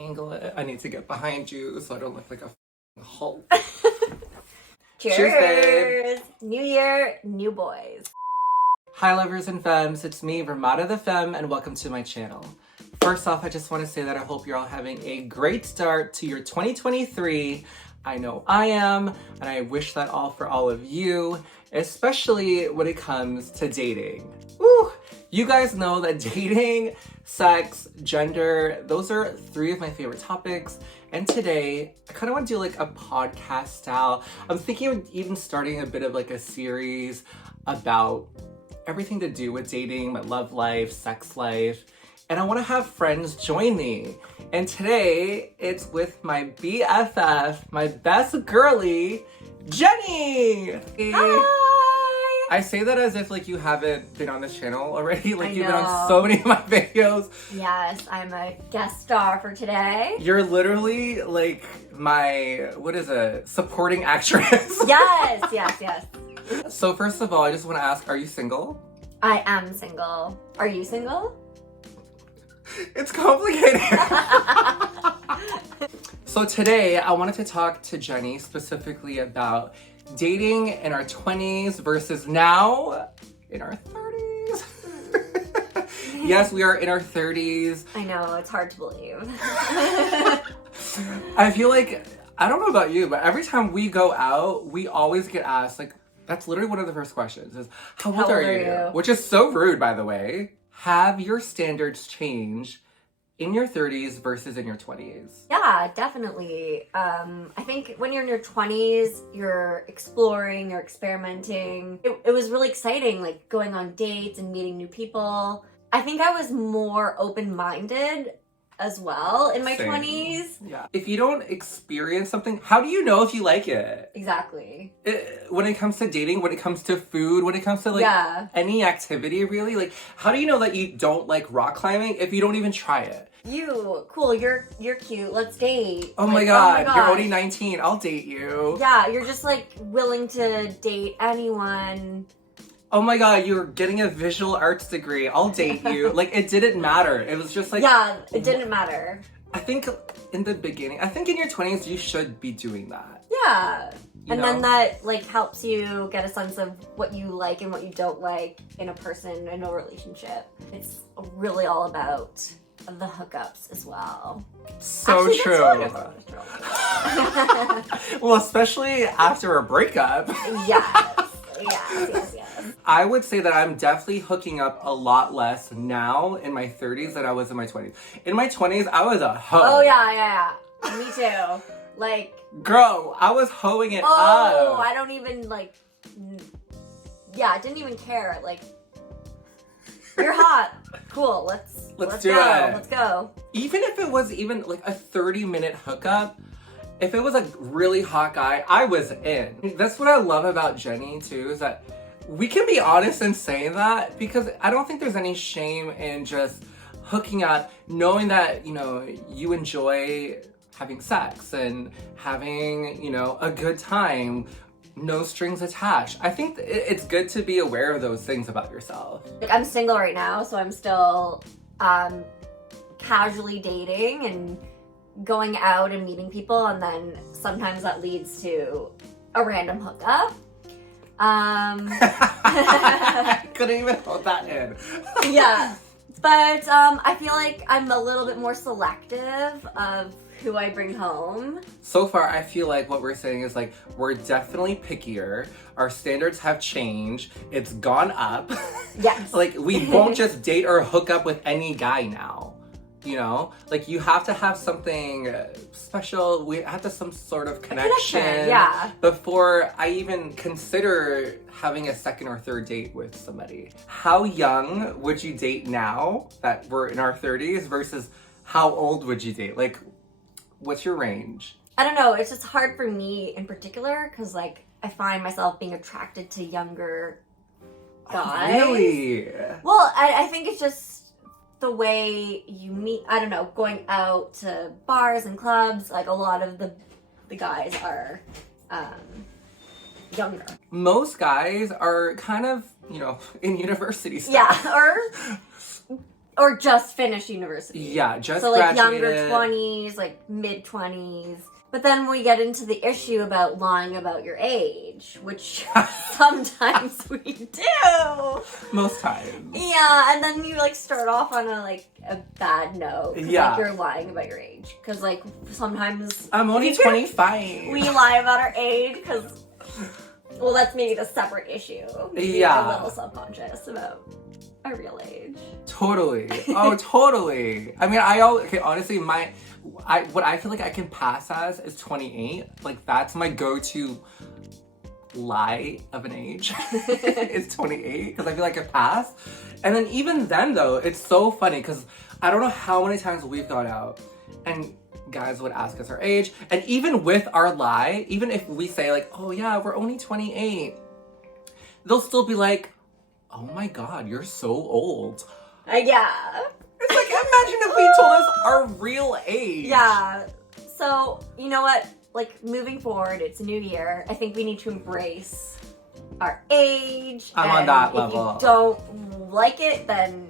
angle it. I need to get behind you so I don't look like a Hulk. Cheers! Cheers, babe. New year, new boys. Hi lovers and femmes, it's me, Ramada the Femme, and welcome to my channel. First off, I just want to say that I hope you're all having a great start to your 2023. I know I am, and I wish that all for all of you, especially when it comes to dating. Woo! You guys know that dating, sex, gender, those are three of my favorite topics. And today, I kind of want to do like a podcast style. I'm thinking of even starting a bit of like a series about everything to do with dating, my love life, sex life. And I want to have friends join me. And today, it's with my BFF, my best girly, Jenny! Hi! I say that as if like you haven't been on this channel already. Like you've been on know. so many of my videos. Yes, I'm a guest star for today. You're literally like my, supporting actress. Yes. So first of all, I just want to ask, are you single? I am single. Are you single? It's complicated. So today I wanted to talk to Jenny specifically about dating in our 20s versus now in our 30s. Yes, we are in our 30s. I know, it's hard to believe. I feel like, I don't know about you, but every time we go out, we always get asked, like, that's literally one of the first questions is, how old are you? Which is so rude, by the way. Have your standards changed in your 30s versus in your 20s? Yeah, definitely. I think when you're in your 20s, you're exploring, you're experimenting. It was really exciting, like going on dates and meeting new people. I think I was more open-minded as well in my Same. 20s. Yeah. If you don't experience something, how do you know if you like it? Exactly. When it comes to dating, when it comes to food, when it comes to like any activity really, like how do you know that you don't like rock climbing if you don't even try it? Cool, you're cute, let's date. Oh my god, you're only 19, I'll date you. Yeah, you're just like willing to date anyone. Oh my god, you're getting a visual arts degree, I'll date you. Like it didn't matter, it was just like... Yeah, it didn't matter. I think in the beginning, I think in your 20s you should be doing that. Yeah. You know? Then that like helps you get a sense of what you like and what you don't like in a person, in a relationship. It's really all about the hookups as well. So actually, true. That's Well, especially after a breakup. Yes. I would say that I'm definitely hooking up a lot less now in my 30s than I was in my 20s. In my 20s, I was a hoe. Oh yeah. Me too. Like, girl, I was hoeing it up. Oh, I don't even like. Yeah, I didn't even care. Like, you're hot. Cool. Let's do go. it. Let's go. Even if it was even like a 30-minute hookup, if it was a really hot guy, I was in. That's what I love about Jenny too, is that we can be honest in saying that because I don't think there's any shame in just hooking up, knowing that, you know, you enjoy having sex and having, you know, a good time, no strings attached. I think it's good to be aware of those things about yourself. Like, I'm single right now, so I'm still casually dating and going out and meeting people, and then sometimes that leads to a random hookup. I couldn't even hold that in. Yeah, but I feel like I'm a little bit more selective of who I bring home. So far, I feel like what we're saying is like, we're definitely pickier. Our standards have changed. It's gone up. Yes. Like, we won't just date or hook up with any guy now. You know? Like, you have to have something special. We have to some sort of connection. Yeah. Before I even consider having a second or third date with somebody. How young would you date now that we're in our 30s versus how old would you date? Like, what's your range? I don't know. It's just hard for me in particular because, like, I find myself being attracted to younger guys. Oh, really? Well, I think it's just the way you meet. I don't know, going out to bars and clubs, like a lot of the guys are younger. Most guys are kind of, you know, in university stuff. Yeah, or Or just finished university. Yeah, just so like graduated. younger 20s, like mid 20s. But then we get into the issue about lying about your age, which sometimes we do. Most times. Yeah, and then you like start off on a bad note. Yeah. Like you're lying about your age. Because like sometimes I'm only 25. we lie about our age because, well, that's maybe the separate issue. Maybe Yeah. a little subconscious about our real age. Totally. Oh, totally. I mean, honestly, what I feel like I can pass as is 28. Like, that's my go-to lie of an age. It's 28, because I feel like I pass. And then even then, though, it's so funny, because I don't know how many times we've gone out, and guys would ask us our age, and even with our lie, even if we say, like, oh yeah, we're only 28, they'll still be like, oh my god, you're so old. Yeah. It's like, imagine if we told us our real age. Yeah. So, you know what? Like, moving forward, it's a new year. I think we need to embrace our age. I'm on that level. If you don't like it, then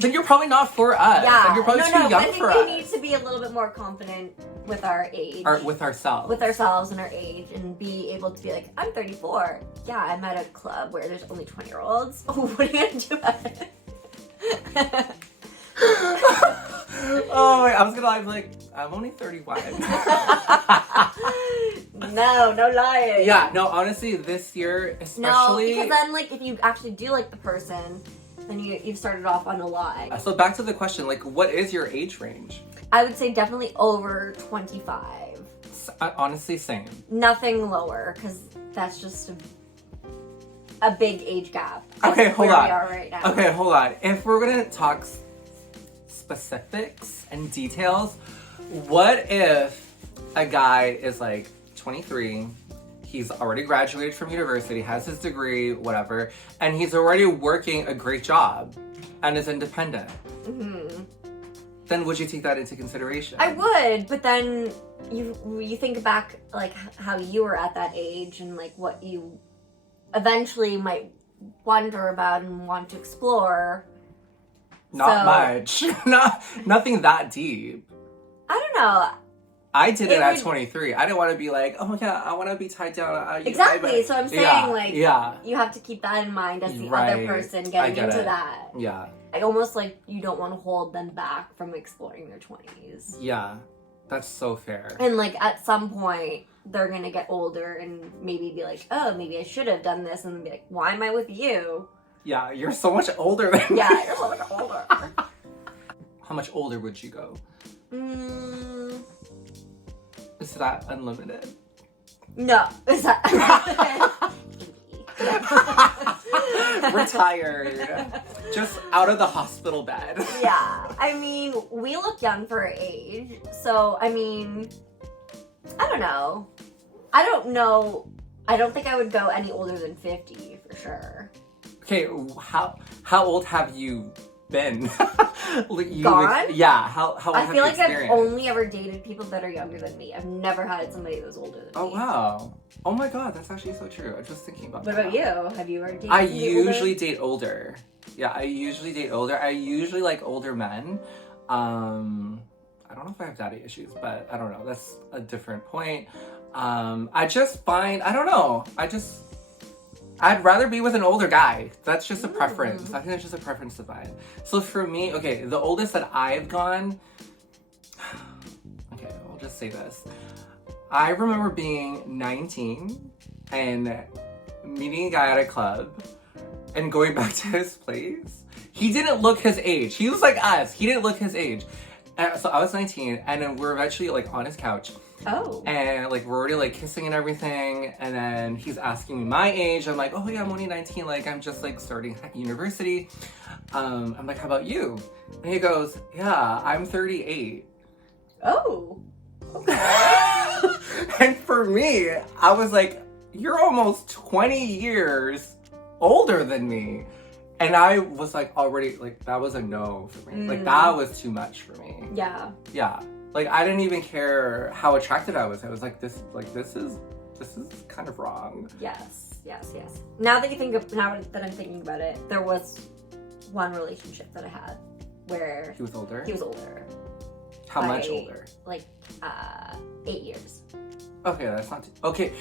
you're probably not for us. yeah. Like, you're probably too young I think for we us. need to be a little bit more confident with our age. With ourselves. With ourselves and our age, and be able to be like, I'm 34. Yeah, I'm at a club where there's only 20-year-olds. Oh, what are you gonna do about it? Oh, wait, I was gonna be like, I'm only 31. No lying. Yeah, no, honestly, this year, especially. No, because then, like, if you actually do like the person, then you've started off on a lie. So back to the question, like, what is your age range? I would say definitely over 25. Honestly, same. Nothing lower, because that's just a big age gap. Okay, hold where on. We are right now. Okay, hold on. If we're gonna talk specifics and details, what if a guy is like 23, he's already graduated from university, has his degree, whatever, and he's already working a great job and is independent? Mm-hmm. Then would you take that into consideration? I would, but then you think back like how you were at that age and like what you eventually might wonder about and want to explore. Not much. Nothing that deep. I don't know. I did it at 23. I didn't want to be like, oh my god, I want to be tied down. Exactly. So I'm saying yeah. you have to keep that in mind as the Right. other person getting into that. Yeah. I almost like you don't want to hold them back from exploring their 20s. Yeah. That's so fair. And like at some point they're gonna get older and maybe be like, oh, maybe I should have done this, and then be like, why am I with you? Yeah, you're so much older than me. Yeah, you're so much older. How much older would you go? Is that unlimited? No. Is that Retired. Just out of the hospital bed. Yeah. I mean, we look young for our age. So, I mean, I don't know. I don't think I would go any older than 50 for sure. Okay, how old have you been? Gone? Yeah, how old I have feel you like I've experienced? only ever dated people that are younger than me. I've never had somebody that was older than Oh me. wow. Oh my god, that's actually so true. I was just thinking about What that. about you? Have you ever dated I somebody usually older? date older. Yeah, I usually date older. I usually like older men. I don't know if I have daddy issues, but I don't know. That's a different point. I just find, I don't know. I'd rather be with an older guy. That's just a preference. I think that's just a preference of mine. So for me, okay, the oldest that I've gone, okay, I'll just say this. I remember being 19 and meeting a guy at a club and going back to his place. He didn't look his age. He was like us. He didn't look his age. And so I was 19 and then we're eventually like on his couch. Oh. And like we're already like kissing and everything, and then he's asking me my age. I'm like, oh yeah, I'm only 19, like I'm just like starting university. I'm like, how about you? And he goes, yeah, I'm 38. Oh. Okay. And for me, I was like, you're almost 20 years older than me. And I was like already like that was a no for me. Like that was too much for me. Yeah. Yeah. Like I didn't even care how attracted I was. I was like, this is kind of wrong. Yes. Now that I'm thinking about it, there was one relationship that I had where He was older? he was older. How much older? Like 8 years. Okay, that's not okay,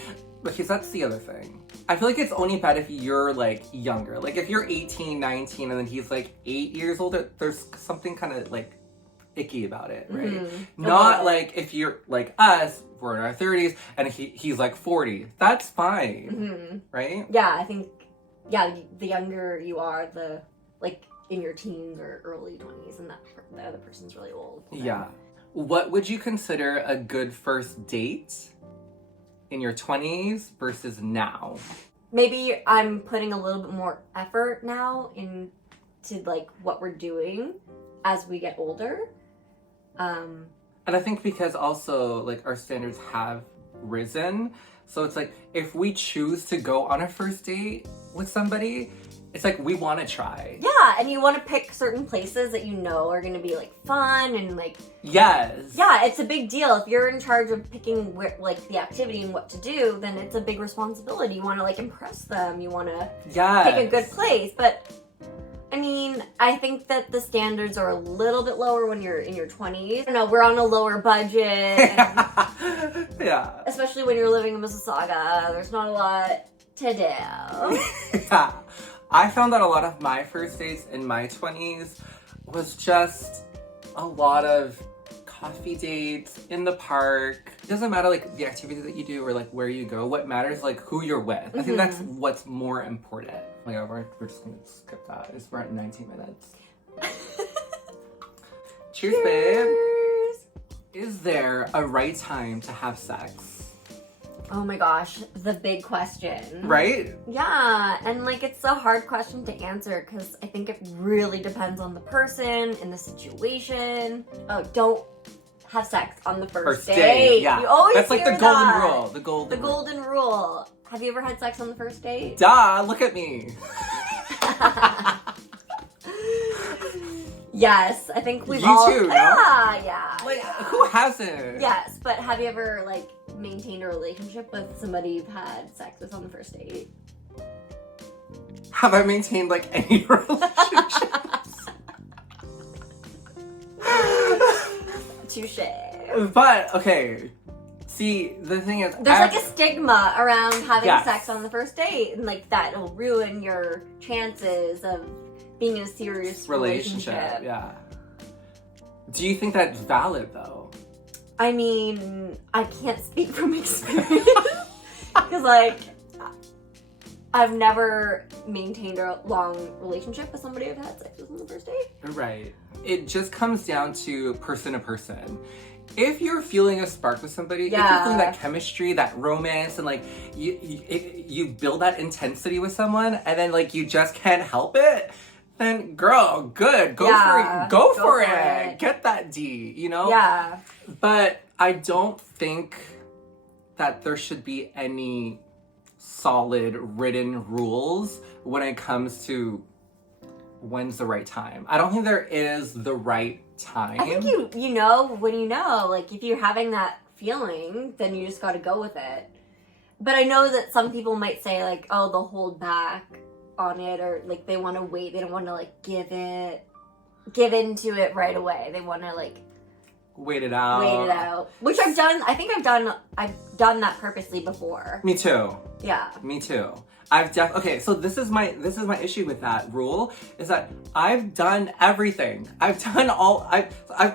because that's the other thing. I feel like it's only bad if you're like younger. Like if you're 18, 19, and then he's like 8 years older, there's something kind of like icky about it, right? Mm-hmm. Not like if you're like us, we're in our 30s, and he's like 40. That's fine, Mm-hmm. right? Yeah, I think, the younger you are, the, like, in your teens or early 20s, and the other person's really old. Then. Yeah. What would you consider a good first date in your 20s versus now? Maybe I'm putting a little bit more effort now into, like, what we're doing as we get older. And I think because also, like, our standards have risen. So it's like, if we choose to go on a first date with somebody, it's like, we want to try. Yeah, and you want to pick certain places that you know are going to be, like, fun and, like... Yes. Yeah, it's a big deal. If you're in charge of picking, where, like, the activity and what to do, then it's a big responsibility. You want to, like, impress them. You want to pick a good place. But, I mean, I think that the standards are a little bit lower when you're in your 20s. I don't know, we're on a lower budget. And Yeah. especially when you're living in Mississauga. There's not a lot to do. Yeah. I found that a lot of my first dates in my 20s was just a lot of coffee dates in the park. It doesn't matter like the activity that you do or like where you go. What matters like who you're with. I think that's what's more important. Oh my god, we're just gonna skip that. We're at 19 minutes. Cheers, babe. Is there a right time to have sex? Oh my gosh, the big question. Right? Yeah, and like it's a hard question to answer because I think it really depends on the person and the situation. Oh, don't have sex on the first date. Yeah. You always That's like hear the golden that. rule. The golden rule. Have you ever had sex on the first date? Duh, look at me. Yes, I think we've You all. too, no? Yeah. Like, yeah. who hasn't? Yes, but have you ever like maintained a relationship with somebody you've had sex with on the first date? Have I maintained like any relationships? Touche. But okay, see the thing is, There's like a stigma around having Yes. sex on the first date, and like that will ruin your chances of being in a serious relationship. Yeah. Do you think that's valid though? I mean, I can't speak from experience because like I've never maintained a long relationship with somebody I've had sex with on the first date. Right. It just comes down to person. If you're feeling a spark with somebody, if you're feeling that chemistry, that romance, and like you build that intensity with someone, and then like you just can't help it, then girl, good, go for it. Get that D, you know? Yeah. But I don't think that there should be any solid written rules when it comes to when's the right time. I don't think there is the right time. I think you know when you know, like if you're having that feeling, then you just got to go with it. But I know that some people might say like, oh, they'll hold back on it, or like they want to wait. They don't want to like give into it right away. They want to like wait it out. Which I've done. I think I've done that purposely before. Me too. Yeah. Me too. Okay, so this is my issue with that rule is that I've done everything. I've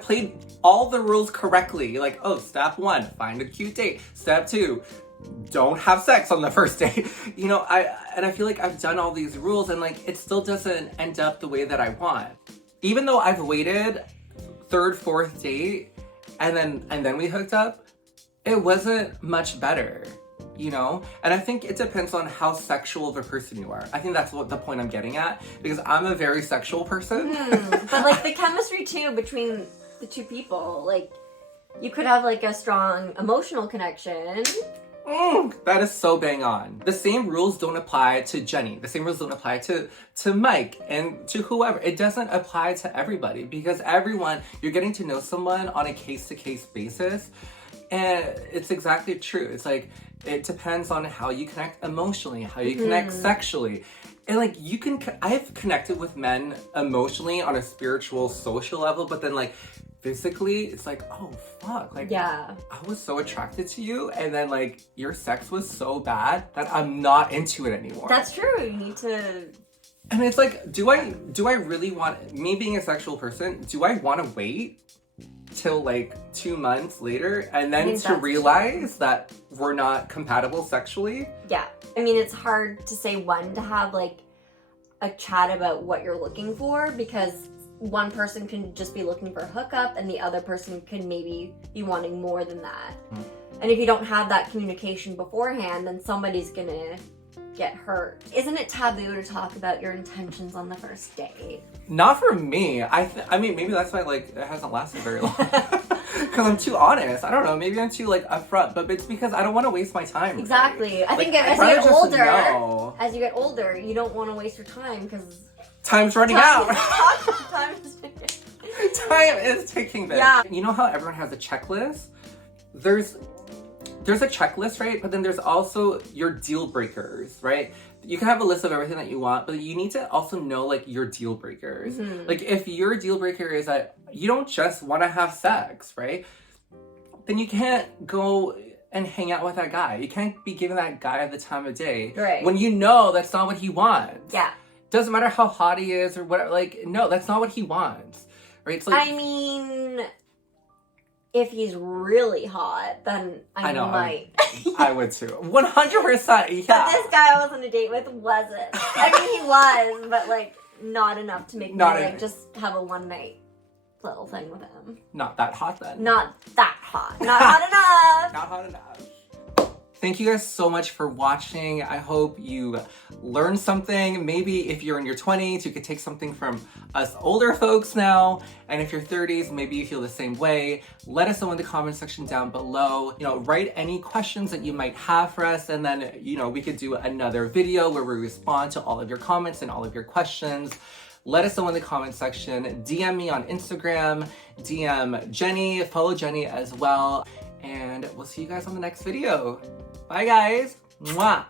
played all the rules correctly. Like, oh, step 1, find a cute date. Step 2, don't have sex on the first date. You know, I feel like I've done all these rules and like it still doesn't end up the way that I want. Even though I've waited 3rd, 4th date and then we hooked up, it wasn't much better. You know? And I think it depends on how sexual of a person you are. I think that's what the point I'm getting at, because I'm a very sexual person. But like the chemistry too between the two people, like you could have like a strong emotional connection. That is so bang on. The same rules don't apply to Jenny. The same rules don't apply to Mike and to whoever. It doesn't apply to everybody, because you're getting to know someone on a case-to-case basis. And it's exactly true. It's like, it depends on how you connect emotionally, how you connect sexually. And like I've connected with men emotionally on a spiritual, social level, but then like physically, it's like, oh fuck, like yeah, I was so attracted to you, and then like your sex was so bad that I'm not into it anymore. That's true. You need to. And it's like, do I really want, me being a sexual person, do I want to wait till like 2 months later and then to realize that we're not compatible sexually? Yeah. I mean, it's hard to say when to have like a chat about what you're looking for, because one person can just be looking for a hookup and the other person can maybe be wanting more than that. And if you don't have that communication beforehand, then somebody's gonna get hurt. Isn't it taboo to talk about your intentions on the first date? Not for me. I mean, maybe that's why like it hasn't lasted very long. Because I'm too honest. I don't know. Maybe I'm too like upfront, but it's because I don't want to waste my time. Exactly. I think as you get older, you don't want to waste your time because time's running out. Time is ticking. Time is ticking, bitch. Yeah. You know how everyone has a checklist? There's a checklist, right? But then there's also your deal breakers, right? You can have a list of everything that you want, but you need to also know like your deal breakers. Like if your deal breaker is that you don't just want to have sex, right? Then you can't go and hang out with that guy. You can't be giving that guy the time of day. Right. When you know that's not what he wants. Yeah. Doesn't matter how hot he is or whatever. Like, no, that's not what he wants. Right? It's like, I mean, if he's really hot, then I might. I would too. 100%. Yeah. But this guy I was on a date with wasn't. I mean, he was, but like not enough to make me like just have a one night little thing with him. Not that hot then. Not that hot. Not hot enough. Not hot enough. Thank you guys so much for watching. I hope you learned something. Maybe if you're in your 20s, you could take something from us older folks now. And if you're 30s, maybe you feel the same way. Let us know in the comment section down below. You know, write any questions that you might have for us. And then, you know, we could do another video where we respond to all of your comments and all of your questions. Let us know in the comment section. DM me on Instagram. DM Jenny. Follow Jenny as well. And we'll see you guys on the next video. Bye, guys. Mwah.